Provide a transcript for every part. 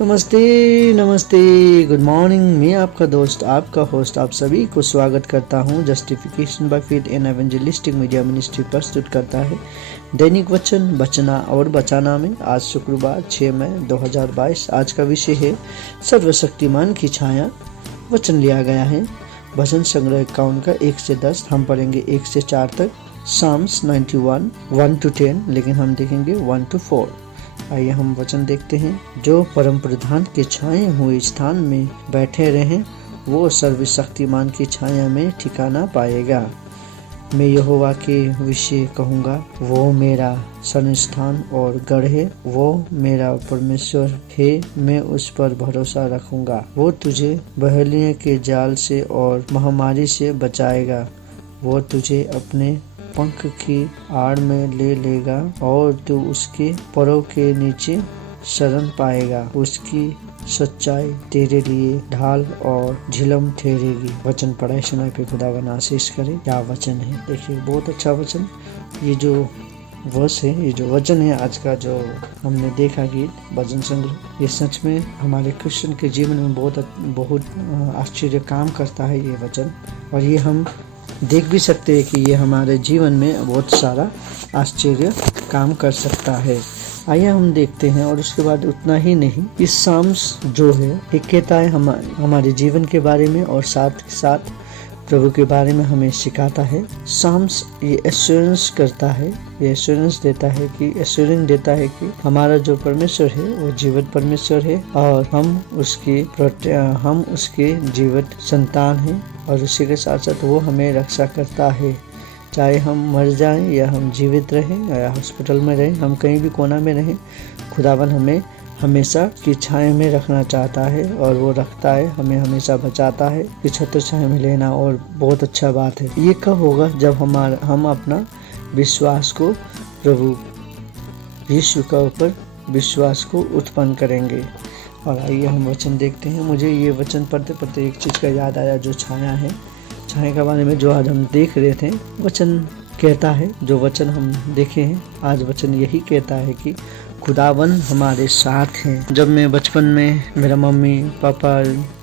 नमस्ते नमस्ते, good morning. मैं आपका दोस्त, आपका होस्ट, आप सभी को स्वागत करता हूं। Justification by faith and evangelistic media ministry प्रस्तुत करता है दैनिक वचन, बचना और बचाना में। आज शुक्रवार 6 मई 2022। आज का विषय है सर्वशक्तिमान की छाया। वचन लिया गया है भजन संग्रह 51 का 1 से 10। हम पढ़ेंगे 1 से 4 तक। साम्स 91 1 to 10, लेकिन हम देखेंगे 1 to 4। आइए हम वचन देखते हैं। जो परम प्रधान के छाए हुए स्थान में बैठे रहें, वो सर्वशक्तिमान की छाया में ठिकाना पाएगा। मैं यहोवा के विषय कहूँगा, वो मेरा संस्थान और गढ़ है, वो मेरा परमेश्वर है, मैं उस पर भरोसा रखूँगा। वो तुझे बहेलियों के जाल से और महामारी से बचाएगा। वो तुझे अपने पंख की आड़ में ले लेगा और तू उसके पैरों के नीचे शरण पाएगा। उसकी सच्चाई तेरे लिए ढाल और झिलम ठहरेगी। वचन पढ़ाई सुनाई पे खुदावन आशीष करे। क्या वचन है, देखिए बहुत अच्छा वचन। ये जो वर्ष है, ये जो वचन है आज का जो हमने देखा गीत भजन संग्रह, ये सच में हमारे क्रिश्चियन के जीवन में बहुत आश्चर्य काम करता है ये वचन। और ये हम देख भी सकते हैं कि ये हमारे जीवन में बहुत सारा आश्चर्य काम कर सकता है। आइए हम देखते हैं। और उसके बाद उतना ही नहीं, इस साम्स जो है ये कहता है हमारे जीवन के बारे में और साथ साथ प्रभु के बारे में हमें सिखाता है। साम्स ये एश्योरेंस करता है, ये एश्योरेंस देता है कि एश्योरिंग देता है कि हमारा जो परमेश्वर है वो जीवित परमेश्वर है और हम उसके जीवित संतान हैं। और उसी के साथ साथ वो हमें रक्षा करता है, चाहे हम मर जाएं या हम जीवित रहें या हॉस्पिटल में रहें, हम कहीं भी कोना में रहें, खुदावन हमें हमेशा की छाया में रखना चाहता है और वो रखता है, हमें हमेशा बचाता है कि छत्र छाया में लेना। और बहुत अच्छा बात है। ये कब होगा? जब हम अपना विश्वास को प्रभु यीशु के ऊपर विश्वास को उत्पन्न करेंगे। और आइए हम वचन देखते हैं। मुझे ये वचन पढ़ते पढ़ते एक चीज़ का याद आया, जो छाया है, छाया के बारे में जो आज हम देख रहे थे। वचन कहता है, जो वचन हम देखे हैं आज, वचन यही कहता है कि खुदावन हमारे साथ हैं। जब मैं बचपन में, मेरा मम्मी पापा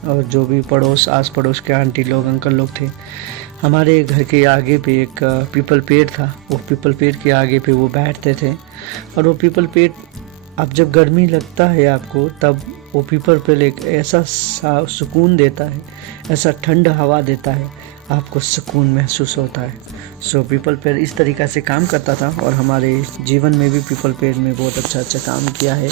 और जो भी आस पड़ोस के आंटी लोग, अंकल लोग थे, हमारे घर के आगे पे एक पीपल पेड़ था। वो पीपल पेड़ के आगे पे वो बैठते थे। और वो पीपल पेड़, अब जब गर्मी लगता है आपको, तब वो पीपल पेड़ एक ऐसा सुकून देता है, ऐसा ठंड हवा देता है, आपको सुकून महसूस होता है। सो पीपल पेड़ इस तरीक़ा से काम करता था। और हमारे जीवन में भी पीपल पेड़ में बहुत अच्छा काम किया है।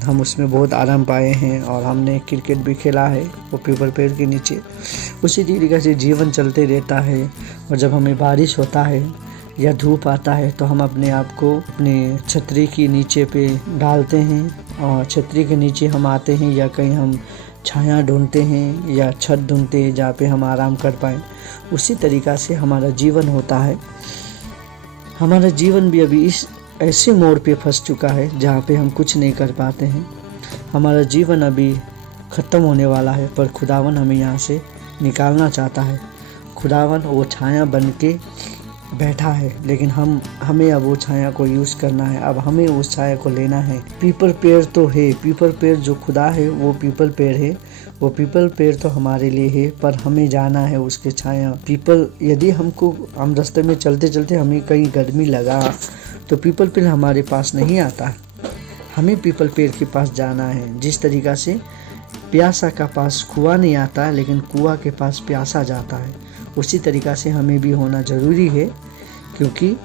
हम उसमें बहुत आराम पाए हैं और हमने क्रिकेट भी खेला है वो पीपल पेड़ के नीचे। उसी तरीक़े से जीवन चलते रहता है। और जब हमें बारिश होता है या धूप आता है तो हम अपने आप को अपने छतरी के नीचे पे डालते हैं और छतरी के नीचे हम आते हैं, या कहीं हम छाया ढूंढते हैं या छत ढूंढते हैं जहाँ पे हम आराम कर पाएँ। उसी तरीक़ा से हमारा जीवन होता है। हमारा जीवन भी अभी इस ऐसे मोड़ पे फंस चुका है जहाँ पे हम कुछ नहीं कर पाते हैं। हमारा जीवन अभी ख़त्म होने वाला है, पर खुदावन हमें यहाँ से निकालना चाहता है। खुदावन वो छाया बन के बैठा है, लेकिन हमें अब वो छाया को यूज़ करना है। अब हमें उस छाया को लेना है। पीपल पेड़ तो है, पीपल पेड़ जो खुदा है वो पीपल पेड़ है, वो पीपल पेड़ तो हमारे लिए है, पर हमें जाना है उसके छाया। पीपल, यदि हम रास्ते में चलते चलते हमें कहीं गर्मी लगा तो पीपल पेड़ हमारे पास नहीं आता, हमें पीपल पेड़ के पास जाना है। जिस तरीक़ा से प्यासा का पास कुआं नहीं आता, लेकिन कुआं के पास प्यासा जाता है, उसी तरीक़ा से हमें भी होना ज़रूरी है। क्योंकि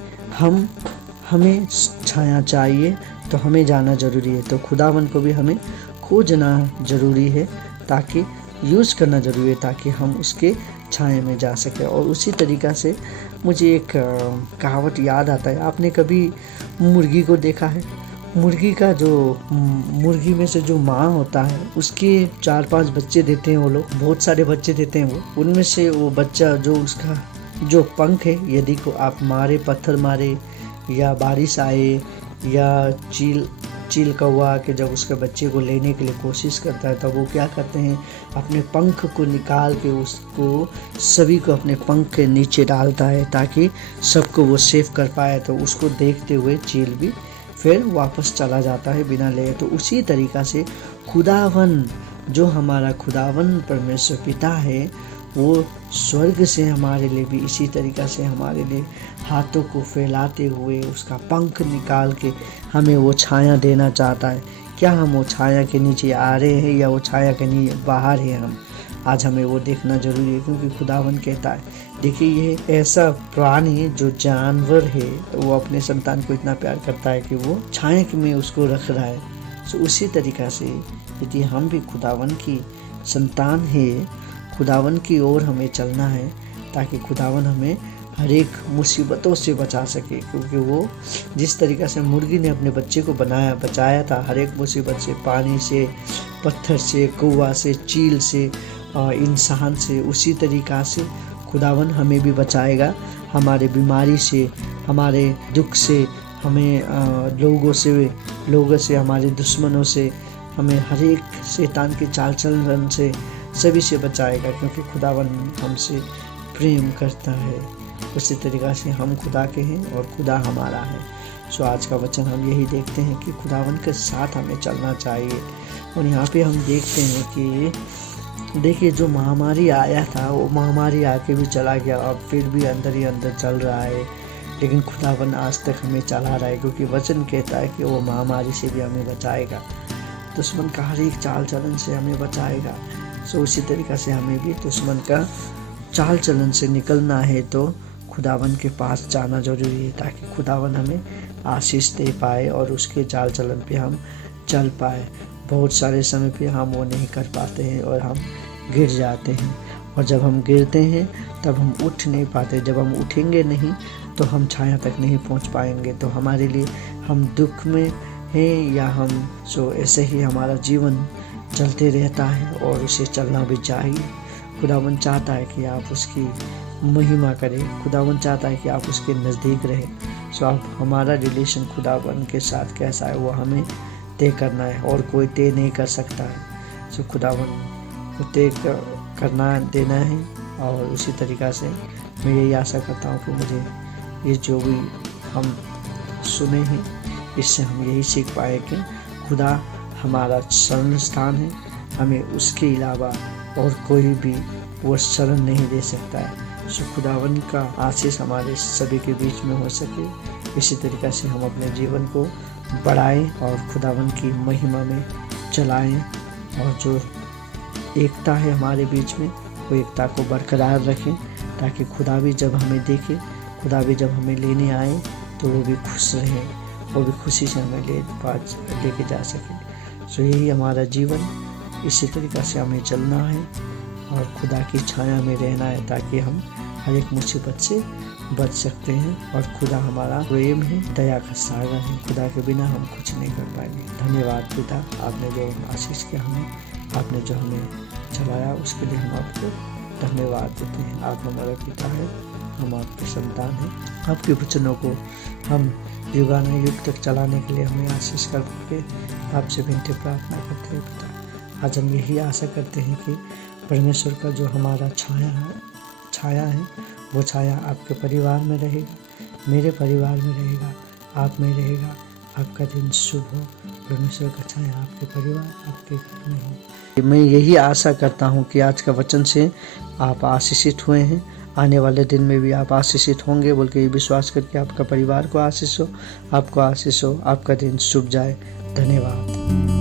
हमें छाया चाहिए तो हमें जाना ज़रूरी है। तो खुदावन को भी हमें खोजना ज़रूरी है, ताकि यूज़ करना ज़रूरी है, ताकि हम उसके छाया में जा सकें। और उसी तरीक़ा से मुझे एक कहावत याद आता है। आपने कभी मुर्गी को देखा है? मुर्गी में से जो माँ होता है, उसके 4-5 बच्चे देते हैं वो लोग, बहुत सारे बच्चे देते हैं वो। उनमें से वो बच्चा जो उसका जो पंख है, यदि को आप पत्थर मारे या बारिश आए या चील कौवा के जब उसके बच्चे को लेने के लिए कोशिश करता है, तब वो क्या करते हैं, अपने पंख को निकाल के उसको सभी को अपने पंख के नीचे डालता है ताकि सबको वो सेव कर पाए। तो उसको देखते हुए चील भी फिर वापस चला जाता है बिना ले। तो उसी तरीक़ा से खुदावन, जो हमारा खुदावन परमेश्वर पिता है, वो स्वर्ग से हमारे लिए भी इसी तरीक़ा से हमारे लिए हाथों को फैलाते हुए उसका पंख निकाल के हमें वो छाया देना चाहता है। क्या हम वो छाया के नीचे आ रहे हैं या वो छाया के नीचे बाहर है? हम आज हमें वो देखना जरूरी है, क्योंकि खुदावन कहता है, देखिए ये ऐसा प्राणी जो जानवर है, तो वो अपने संतान को इतना प्यार करता है कि वो छाया में उसको रख रहा है। तो उसी तरीक़ा से यदि हम भी खुदावन की संतान है, खुदावन की ओर हमें चलना है, ताकि खुदावन हमें हर एक मुसीबतों से बचा सके। क्योंकि वो जिस तरीक़ा से मुर्गी ने अपने बच्चे को बचाया था हर एक मुसीबत से, पानी से, पत्थर से, कौवा से, चील से, इंसान से, उसी तरीक़ा से खुदावन हमें भी बचाएगा। हमारे बीमारी से, हमारे दुख से, हमें लोगों से, हमारे दुश्मनों से, हमें हर एक शैतान के चाल चलन से, सभी से बचाएगा, क्योंकि खुदावन हमसे प्रेम करता है। उसी तरीक़ा से हम खुदा के हैं और खुदा हमारा है। सो आज का वचन हम यही देखते हैं कि खुदावन के साथ हमें चलना चाहिए। और यहाँ पे हम देखते हैं कि देखिए जो महामारी आया था, वो महामारी आके भी चला गया, अब फिर भी अंदर ही अंदर चल रहा है, लेकिन खुदावन आज तक हमें चला रहा है, क्योंकि वचन कहता है कि वो महामारी से भी हमें बचाएगा, दुश्मन का हर एक चाल चलन से हमें बचाएगा। सो उसी तरीक़ा से हमें भी दुश्मन का चाल चलन से निकलना है तो खुदावन के पास जाना जरूरी है, ताकि खुदावन हमें आशीष दे पाए और उसके चाल चलन पे हम चल पाए। बहुत सारे समय पे हम वो नहीं कर पाते हैं और हम गिर जाते हैं, और जब हम गिरते हैं तब हम उठ नहीं पाते। जब हम उठेंगे नहीं तो हम छाया तक नहीं पहुंच पाएंगे। तो हमारे लिए हम दुख में हैं या हम ऐसे ही हमारा जीवन चलते रहता है, और उसे चलना भी चाहिए। खुदावन चाहता है कि आप उसकी महिमा करें, खुदावन चाहता है कि आप उसके नज़दीक रहें। सो आप हमारा रिलेशन खुदावन के साथ कैसा है वो हमें तय करना है, और कोई तय नहीं कर सकता है। सो खुदावन को तय करना देना है। और उसी तरीक़ा से मैं यही आशा करता हूँ कि मुझे ये जो भी हम सुने हैं, इससे हम यही सीख पाए कि खुदा हमारा शरण स्थान है, हमें उसके अलावा और कोई भी वो शरण नहीं दे सकता है। सो खुदावन का आशीष हमारे सभी के बीच में हो सके, इसी तरीक़ा से हम अपने जीवन को बढ़ाएं और खुदावन की महिमा में चलाएं, और जो एकता है हमारे बीच में, वो एकता को बरकरार रखें, ताकि खुदा भी जब हमें देखे, खुदा भी जब हमें लेने आए तो वो भी खुश रहे, वो भी खुशी से हमें लेके जा सके। सो यही हमारा जीवन, इसी तरीक़ा से हमें चलना है और खुदा की छाया में रहना है, ताकि हम हर एक मुसीबत से बच सकते हैं। और खुदा हमारा प्रेम है, दया का सागर है, खुदा के बिना हम कुछ नहीं कर पाएंगे। धन्यवाद पिता, आपने जो आशीष किया हमें, आपने जो हमें चलाया, उसके लिए हम आपको धन्यवाद देते हैं। आप हमारा पिता है, हम आपके संतान हैं। आपके वचनों को हम युगानुयुग तक चलाने के लिए हमें आशीष करके आपसे विनती प्रार्थना करते हैं पिता। आज हम यही आशा करते हैं कि परमेश्वर का जो हमारा छाया है वो छाया आपके परिवार में रहेगा, मेरे परिवार में रहेगा, आप में रहेगा। आपका दिन शुभ हो, परमेश्वर का छाया आपके परिवार, आपके घर में हो। मैं यही आशा करता हूँ कि आज का वचन से आप आशीषित हुए हैं, आने वाले दिन में भी आप आशीषित होंगे बोल के ये विश्वास करके आपका परिवार को आशीष हो, आपको आशीष हो, आपका दिन शुभ जाए। धन्यवाद।